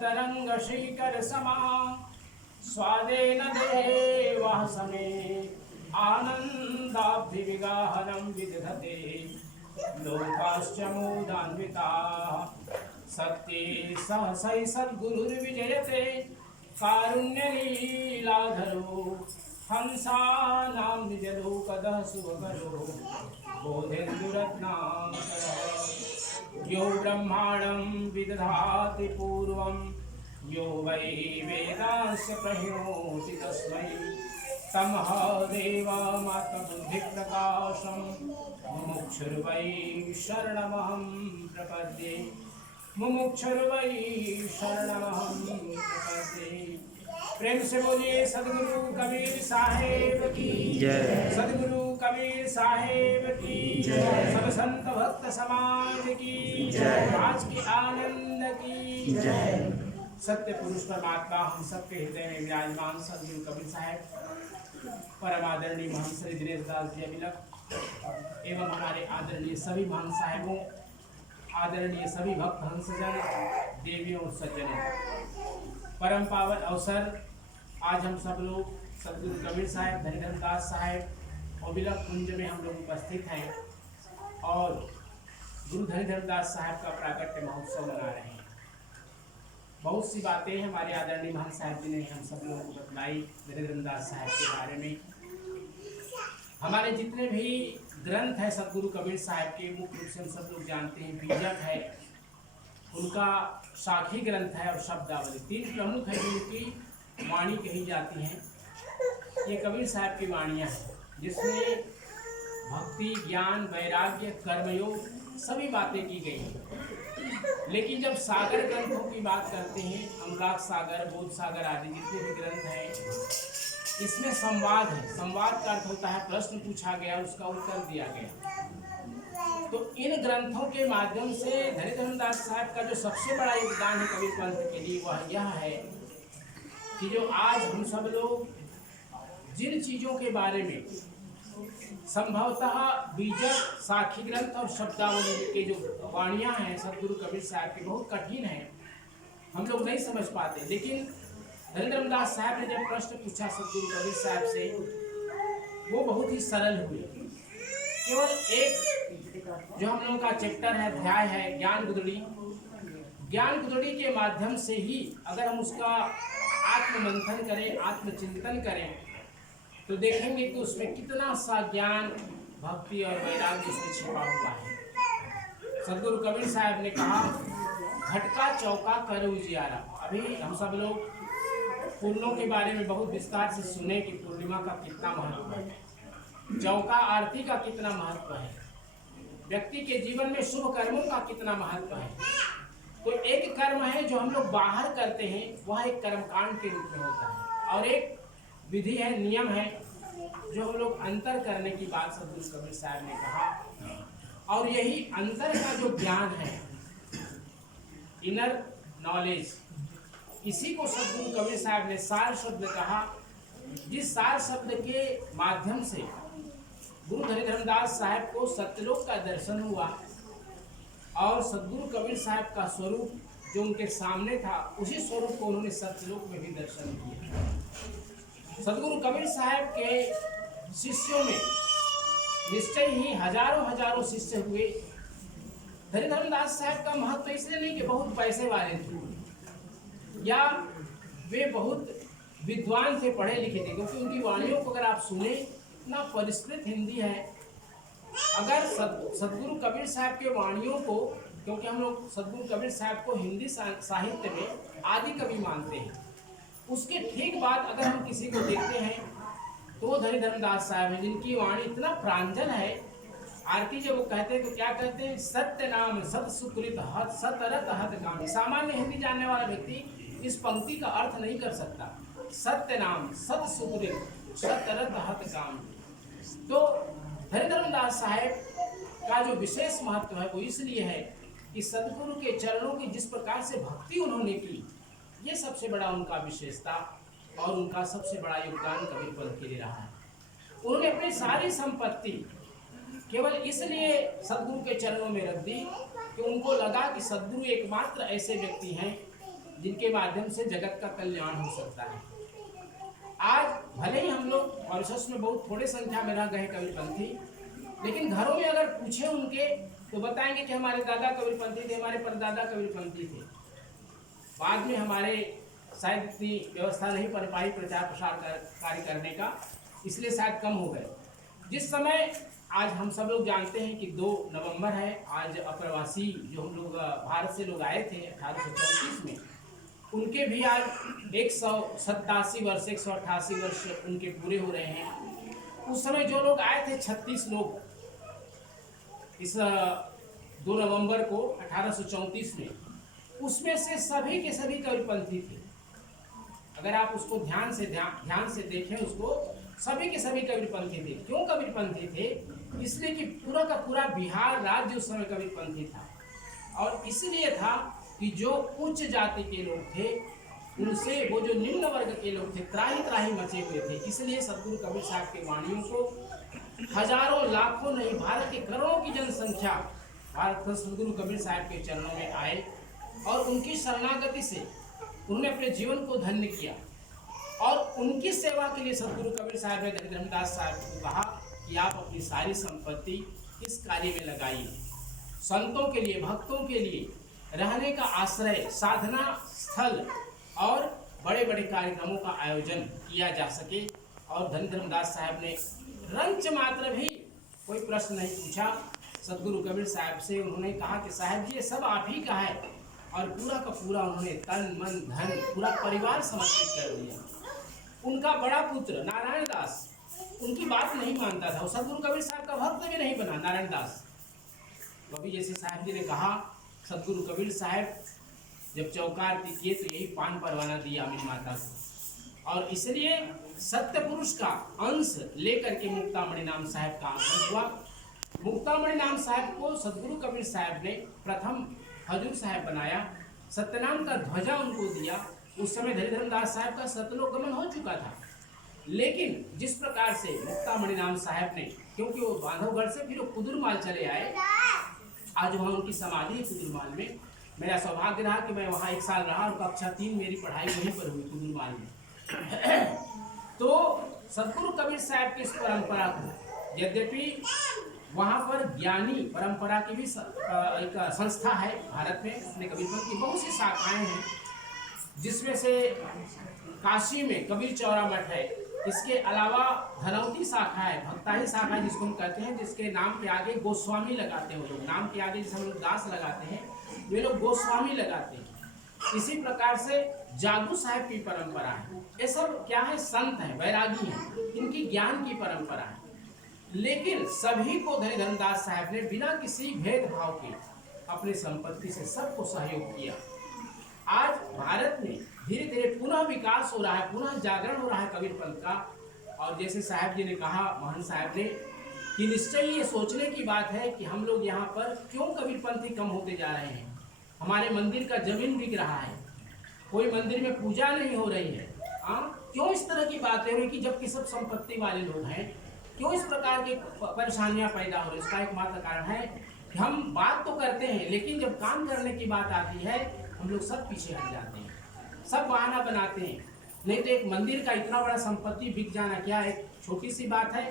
तरंग शीकर समा स्वादेन देवाः समे आनन्दाभिविगाहनं विदधते लोकाश्च मोदान्विताः सत्ये सहसै सद्गुरुर्विजयते कारुण्यलीलाधरो हंसानां निजलोकदः शुभकरो बोधेन्दुरत्नाकरः यो ब्रह्माणं विदधाति पूर्वं यो वै वेदांस्य प्रहिणोति तस्मै तमः देवमात्मबुद्धिप्रकाशं मुमुक्षुर्वै शरणमहं प्रपद्ये मुमुक्षुर्वै शरणमहं प्रपद्ये। प्रेम से बोलिए सद्गुरु कबीर साहेब की जय। सद्गुरु कबीर साहेब की जय। सब संत भक्त समाज की जय। आज के आनंद की जय। सत्य पुरुष परमात्मा हम सबके हृदय में विराजमान सद्गुरु कबीर साहेब परम आदरणीय महंत श्री दिनेश दास जी अभिलक एवं हमारे आदरणीय सभी महंत साहेबों, आदरणीय सभी भक्त हंसजन, देवियों और सज्जनों, परम पावन अवसर आज हम सब लोग सद्गुरु कबीर साहेब, धनीधर दास साहेब अभिलक कुंज में हम लोग उपस्थित हैं और गुरु धनीधर दास साहेब का प्राकट्य महोत्सव मना रहे हैं। बहुत सी बातें हमारे आदरणीय महंत साहब जी ने हम सब लोगों को बतलाई धनीधर दास साहब के बारे में। हमारे जितने भी ग्रंथ हैं सद्गुरु कबीर साहब के, मुख्य रूप से हम सब लोग जानते हैं बीजक है, उनका साखी ग्रंथ है और शब्दावली, तीन प्रमुख है जिनकी वाणी कही जाती हैं। ये कबीर साहब की वाणियाँ हैं जिसमें भक्ति, ज्ञान, वैराग्य, कर्मयोग सभी बातें की गई हैं। लेकिन जब सागर ग्रंथों की बात करते हैं, अनुराग सागर, बोध सागर आदि जितने भी ग्रंथ हैं, इसमें संवाद है। संवाद का अर्थ होता है प्रश्न पूछा गया, उसका उत्तर दिया गया। तो इन ग्रंथों के माध्यम से धनीधर दास साहब का जो सबसे बड़ा योगदान है कबीर पंथ के लिए, वह यह है कि जो आज हम सब लोग जिन चीज़ों के बारे में संभवतः बीजक, साखी ग्रंथ और शब्दावली के जो वाणियाँ हैं सद्गुरु कबीर साहब की बहुत कठिन हैं, हम लोग नहीं समझ पाते। लेकिन धनीधर दास साहब ने जब प्रश्न पूछा सद्गुरु कबीर साहब से, वो बहुत ही सरल हुए। केवल एक जो हम लोगों का चैप्टर है, अध्याय है ज्ञान गुदड़ी, ज्ञान गुदड़ी के माध्यम से ही अगर हम उसका आत्ममंथन करें, आत्मचिंतन करें, तो देखेंगे कि उसमें कितना सा ज्ञान, भक्ति और वैराग्य उसमें छिपा हुआ है। सद्गुरु कबीर साहब ने कहा, घटका चौका कर उजियारा। अभी हम सब लोग पूर्णों के बारे में बहुत विस्तार से सुने कि पूर्णिमा का कितना महत्व है, चौका आरती का कितना महत्व है, व्यक्ति के जीवन में शुभ कर्मों का कितना महत्व है। तो एक कर्म है जो हम लोग बाहर करते हैं, वह एक कर्मकांड के रूप में होता है, और एक विधि है, नियम है जो हम लोग अंतर करने की बात सद्गुरु कबीर साहब ने कहा। और यही अंतर का जो ज्ञान है, इनर नॉलेज, इसी को सद्गुरु कबीर साहब ने सार शब्द कहा, जिस सार शब्द के माध्यम से गुरु धनीधर दास साहब को सत्यलोक का दर्शन हुआ और सद्गुरु कबीर साहब का स्वरूप जो उनके सामने था, उसी स्वरूप को उन्होंने सत्यलोक में भी दर्शन किया। सद्गुरु कबीर साहब के शिष्यों में निश्चय ही हजारों हजारों शिष्य हुए। धनीधर दास साहब का महत्व इसलिए नहीं कि बहुत पैसे वाले थे या वे बहुत विद्वान थे, पढ़े लिखे थे, क्योंकि उनकी वाणियों को अगर आप सुने, इतना परिष्कृत हिंदी है। अगर सद्गुरु कबीर साहब के वाणियों को, क्योंकि हम लोग सद्गुरु कबीर साहब को हिंदी साहित्य में आदि कवि मानते हैं, उसके ठीक बाद अगर हम किसी को देखते हैं तो वो धनीधर दास साहब हैं, जिनकी वाणी इतना प्रांजल है। आरती जब वो कहते हैं तो क्या कहते हैं, सत्य नाम सत सुकृत हत सतरत हत कामी। सामान्य हिंदी जानने वाला व्यक्ति इस पंक्ति का अर्थ नहीं कर सकता। सत्य नाम सत सुकृत सतरत हत कामी। तो धनीधर दास साहब का जो विशेष महत्व है वो इसलिए है कि सद्गुरु के चरणों की जिस प्रकार से भक्ति उन्होंने की, ये सबसे बड़ा उनका विशेषता और उनका सबसे बड़ा योगदान कबीर पंथ के लिए रहा है। उन्होंने अपनी सारी संपत्ति केवल इसलिए सद्गुरु के चरणों में रख दी कि उनको लगा कि सद्गुरु एकमात्र ऐसे व्यक्ति हैं जिनके माध्यम से जगत का कल्याण हो सकता है। आज भले ही हम लोग मॉरिशस में बहुत थोड़े संख्या में रह गए कबीरपंथी, लेकिन घरों में अगर पूछे उनके तो बताएंगे कि हमारे दादा कबीरपंथी थे, हमारे परदादा कबीरपंथी थे। बाद में हमारे शायद इतनी व्यवस्था नहीं बन पाई प्रचार प्रसार कार्य करने का, इसलिए शायद कम हो गए। जिस समय आज हम सब लोग जानते हैं कि 2 नवंबर है, आज अप्रवासी जो हम लोग भारत से लोग आए थे 1834 में, उनके भी आज 187 वर्ष 188 वर्ष उनके पूरे हो रहे हैं। उस समय जो लोग आए थे 36 लोग इस 2 नवंबर को 1834 में, उसमें से सभी के सभी कबीरपंथी थे। अगर आप उसको ध्यान से देखें, उसको सभी के सभी कबीरपंथी थे। क्यों कबीरपंथी थे? इसलिए कि पूरा का पूरा बिहार राज्य उस समय कबीरपंथी था, और इसलिए था कि जो उच्च जाति के लोग थे उनसे वो जो निम्न वर्ग के लोग थे त्राही त्राही मचे हुए थे। इसलिए सदगुरु कबीर साहब के वाणियों को हजारों लाखों नहीं, भारत के करोड़ों की जनसंख्या भारत में सदगुरु कबीर साहब के चरणों में आए, और उनकी शरणागति से उन्होंने अपने जीवन को धन्य किया। और उनकी सेवा के लिए सदगुरु कबीर साहब ने धर्मदास साहब को कहा कि आप अपनी सारी संपत्ति इस कार्य में लगाइए, संतों के लिए, भक्तों के लिए रहने का आश्रय, साधना स्थल और बड़े बड़े कार्यक्रमों का आयोजन किया जा सके। और धर्मदास साहब ने रंच मात्र भी कोई प्रश्न नहीं पूछा सदगुरु कबीर साहब से। उन्होंने कहा कि साहब जी ये सब आप ही का है, और पूरा का पूरा उन्होंने तन मन धन पूरा परिवार समर्पित कर दिया। उनका बड़ा पुत्र नारायण दास उनकी बात नहीं मानता था, सदगुरु कबीर साहब का भक्त भी नहीं बना नारायण दास। तो अभी जैसे साहब जी ने कहा, सदगुरु कबीर साहब जब चौकार किए तो यही पान परवाना दिया अपनी माता को, और इसलिए सत्य पुरुष का अंश लेकर के मुक्तामणि नाम साहब का आगमन हुआ। मुक्तामणि नाम साहब को सदगुरु कबीर साहब ने प्रथम हजूर साहब बनाया, सत्यनाम का ध्वजा उनको दिया। उस समय धर्मदास साहब का सतलोक गमन हो चुका था, लेकिन जिस प्रकार से मुक्तामणि नाम साहब ने, क्योंकि वो बांधवगढ़ से फिर वो कुदुरमाल चले आए, आज वहाँ उनकी समाधि है कुदुरमाल में। मेरा सौभाग्य रहा कि मैं वहाँ 1 साल रहा, और कक्षा 3 मेरी पढ़ाई वहीं पर हुई कुदुरमाल में। तो सदगुरु कबीर साहब की इस परंपरा को, यद्यपि वहाँ पर ज्ञानी परंपरा की भी एक संस्था है भारत में, अपने कबीरपंथ की बहुत सी शाखाएं हैं, जिसमें से काशी में कबीर चौरा मठ है। इसके अलावा धनौती शाखा है, भक्ताही शाखा जिसको हम कहते हैं, जिसके नाम के आगे गोस्वामी लगाते हैं वो लोग, नाम के आगे जैसे हम लोग दास लगाते हैं, वे लोग गोस्वामी लगाते हैं। इसी प्रकार से जादू साहब की परंपरा है। ये सब क्या है? संत हैं, वैरागी हैं, इनकी ज्ञान की परंपरा है। लेकिन सभी को धर्मदास साहब ने बिना किसी भेदभाव के अपनी संपत्ति से सबको सहयोग किया। आज भारत में धीरे धीरे पुनः विकास हो रहा है, पुनः जागरण हो रहा है कबीरपंथ का। और जैसे साहब जी ने कहा, महंत साहब ने, कि निश्चय ये सोचने की बात है कि हम लोग यहाँ पर क्यों कबीरपंथी कम होते जा रहे हैं। हमारे मंदिर का जमीन बिक रहा है, कोई मंदिर में पूजा नहीं हो रही है। क्यों इस तरह की बातें हुई कि जबकि सब संपत्ति वाले लोग हैं, क्यों इस प्रकार की परेशानियां पैदा हो रही? इसका एकमात्र कारण है कि हम बात तो करते हैं, लेकिन जब काम करने की बात आती है हम लोग सब पीछे हट जाते हैं, सब बहाना बनाते हैं। नहीं तो एक मंदिर का इतना बड़ा संपत्ति बिक जाना क्या एक छोटी सी बात है?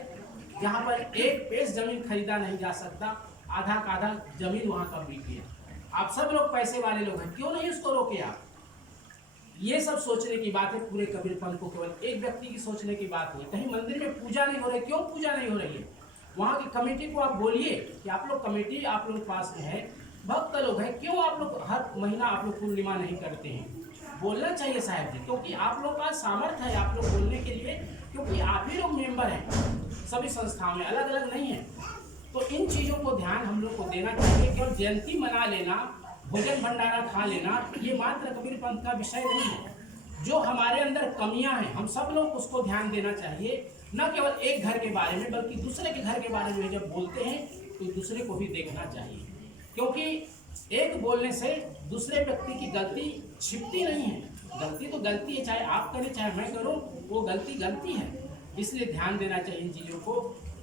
जहाँ पर 1 पैस जमीन खरीदा नहीं जा सकता, आधा का आधा जमीन वहाँ का बिक गया। आप सब लोग पैसे वाले लोग हैं, क्यों नहीं उसको रोके आप? ये सब सोचने की बात है। पूरे कबीरपंथ को केवल एक व्यक्ति की सोचने की बात नहीं। कहीं मंदिर में पूजा नहीं हो रही, क्यों पूजा नहीं हो रही है? वहाँ की कमेटी को आप बोलिए कि आप लोग कमेटी आप लोग पास में है, भक्त लोग हैं, क्यों आप लोग हर महीना आप लोग पूर्णिमा नहीं करते हैं? बोलना चाहिए साहब जी, क्योंकि आप लोग का सामर्थ्य है आप लोग बोलने के लिए, क्योंकि आप ही लोग मेंबर हैं सभी संस्थाओं में, अलग अलग नहीं है। तो इन चीज़ों को ध्यान हम लोग को देना चाहिए। केवल जयंती मना लेना, भोजन भंडारा खा लेना, ये मात्र कबीरपंथ का विषय नहीं है। जो हमारे अंदर कमियां हैं हम सब लोग उसको ध्यान देना चाहिए, न केवल एक घर के बारे में बल्कि दूसरे के घर के बारे में जब बोलते हैं तो दूसरे को भी देखना चाहिए, क्योंकि एक बोलने से दूसरे व्यक्ति की गलती छिपती नहीं है। गलती तो गलती है, चाहे आप करें चाहे मैं करूं, वो गलती गलती है। इसलिए ध्यान देना चाहिए इन चीज़ों को।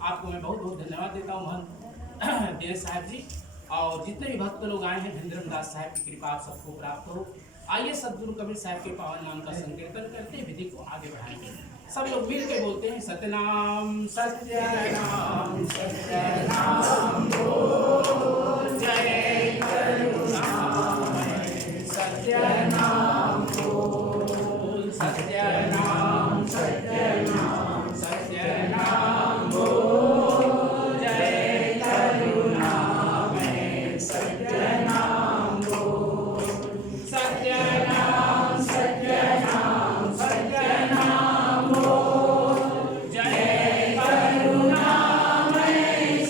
आपको मैं बहुत बहुत धन्यवाद देता हूँ महंत दिनेश साहब जी, और जितने भी भक्त लोग आए हैं धर्मदास साहब की कृपा आप सबको प्राप्त हो। आइए सतगुरु कबीर साहब के पावन नाम का संकीर्तन करते हैं, विधि को आगे बढ़ाएंगे। सब लोग मिल के बोलते हैं सतनाम सत्यनाम सत्यनाम बोल, जय करुणामय सत्यनाम बोल, सत्यनाम सत्यनाम सत्यनाम बोल, जय करुणामय सत्यनाम बोल, सत्यनाम सत्यनाम सत्यनाम बोल, जय करुणामय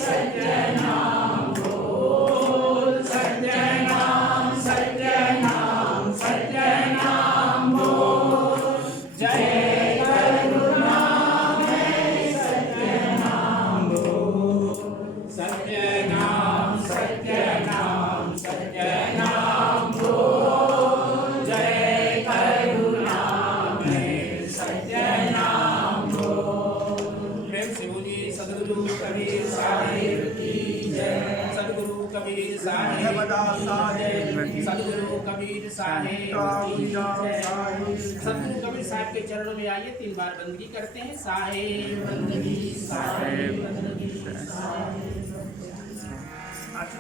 सत्यनाम बोल, सत्यनाम सत्यनाम सत्यनाम बोल, जय करुणामय सत्यनाम बोल, सत्यनाम सत्यनाम सत्यनाम बोल, जय करुणामय सत्यनाम बोल। प्रेम से बोलिए सद्गुरु कबीर साहिब की जय, सद्गुरु कबीर साहिब की जय, सद्गुरु कबीर साहिब की जय। सद्गुरु कबीर साहब के चरणों में आइए, 3 बार बंदगी करते हैं। साहिब बंदगी, साहिब बंदगी, साहिब